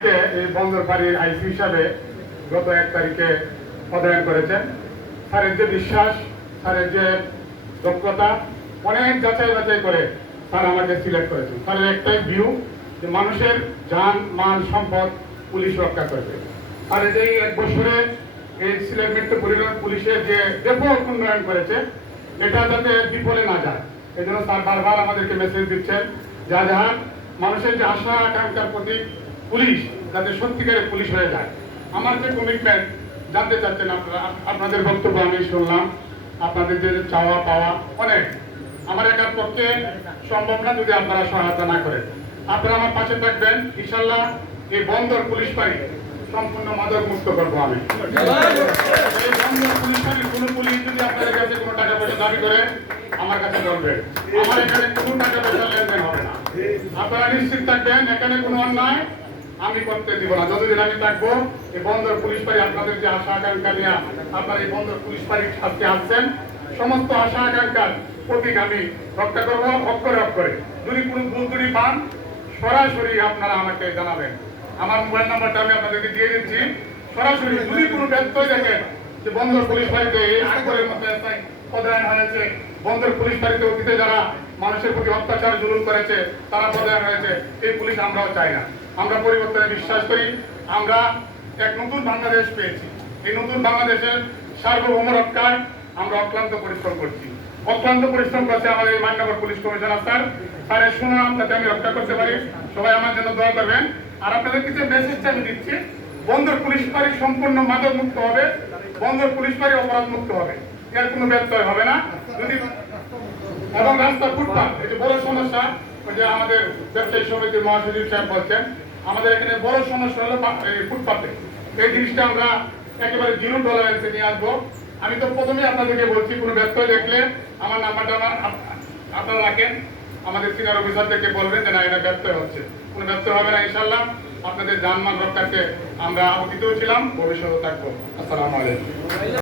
এই বন্দরবাড়ির আইসি হিসাবে গত 1 তারিখে পদায়ন করেছেন। স্যারের যে বিশ্বাস, স্যারের যে দক্ষতা, অনেক যাচাই বাছাই করে স্যার আমাকে সিলেক্ট করেছেন। স্যারের একটাই ভিউ যে মানুষের জান মাল সম্পদ পুলিশ রক্ষা করবে। আর এই 1 বছরে এই সিলেট মেট্রোপলিটন পুলিশের যে ব্যাপক উন্নয়ন করেছে, এটা যাতে বিফলে না যায়, এই জন্য স্যার বারবার আমাদেরকে মেসেজ দিচ্ছেন যা মানুষের যে আশা আকাঙ্ক্ষার প্রতি পুলিশ যাতে সত্যিকারের পুলিশ হয়ে যায়। আমার যে কমিটমেন্ট জানতে চাচ্ছেন আপনারা, আপনাদের বক্তব্য আমি শুনলাম, আপনাদের যে চাওয়া পাওয়া অনেক, আমার একার পক্ষে সম্ভব না যদি আপনারা সহায়তা না করেন। আপনারা আমার পাশে থাকবেন, ইনশাল্লাহ এই বন্দর পুলিশ বাড়ি সম্পূর্ণ মাদক মুক্ত করবো আমি। এই বন্দর পুলিশ বাড়ির কোনো পুলিশ যদি আপনাদের কাছে কোনো টাকা পয়সা দাবি করে আমার কাছে বলবে, আমার এখানে কোনো টাকা পয়সা লেনদেন হবে না। আপনারা নিশ্চিত থাকবেন, এখানে কোনো অন্যায় আমি করতে দিব না। যতদিন আমি থাকবো এই বন্দর পুলিশ বাড়ি, আপনাদের যে আশা আকাঙ্ক্ষা নিয়ে আপনারা এই বন্দর পুলিশ বাড়ির সাথে আসছেন, সমস্ত আশা আকাঙ্ক্ষার প্রতীক আমি রক্ষা করবো অক্ষরে অক্ষরে। যদি কোনো ভুল ত্রুটি পান সরাসরি আপনারা আমাকে জানাবেন। আমার মোবাইল নাম্বারটা আমি আপনাদেরকে দিয়ে দিচ্ছি। সরাসরি যদি কোনো ব্যত্যয় দেখেন যে বন্দর পুলিশ বাড়িতে এই আকবরের মধ্যে পদায়ন হয়েছে, বন্দর পুলিশ বাড়িতে অতীতে যারা মানুষের প্রতি অত্যাচার জুলুম করেছে তারা পদায়ন হয়েছে, এই পুলিশ আমরাও চাই না। আমরা পরিবর্তনে বিশ্বাস করি। আমরা এক নতুন বাংলাদেশ পেয়েছি। এই নতুন বাংলাদেশের সার্বভৌম রক্ষায় আমরা অক্লান্ত পরিশ্রম করছি। অক্লান্ত পরিশ্রম করছে আমাদের মাননগর পুলিশ কমিশনার স্যার। স্যারের সুনাম যাতে আমি রক্ষা করতে পারি, সবাই আমার জন্য দোয়া করবেন। আর আপনাদের কিছু মেসেজটা আমি দিচ্ছি, বন্দর পুলিশ বাড়ি সম্পূর্ণ মাদক মুক্ত হবে, বন্দর পুলিশ বাড়ি অপরাধ মুক্ত হবে, এর কোনো ব্যত্যয় হবে না। যদি এবং রাস্তা ফুটপাথ, এই যে বড় সমস্যা, ওই যে আমাদের ব্যবসায়ী সমিতির মহাসচিব সাহেব বলছেন, আমাদের এখানে বড় সমস্যা হলো এই ফুটপাথে। এই জিনিসটা আমরা একেবারে জিরো টলারেন্সে নিয়ে আসবো। আমি তো প্রথমেই আপনাদেরকে বলছি, কোনো ব্যত্যয় দেখলে আমার নাম্বারটা আপনারা রাখেন, আমাদের সিনিয়র অফিসারদেরকে বলবেন যে না এটা ব্যত্যয় হচ্ছে। কোনো ব্যত্যয় হবে না ইনশাল্লাহ। আপনাদের জানমাল রক্ষার্থে আমরা অতীতেও ছিলাম, ভবিষ্যতেও থাকবো। আসসালামু আলাইকুম।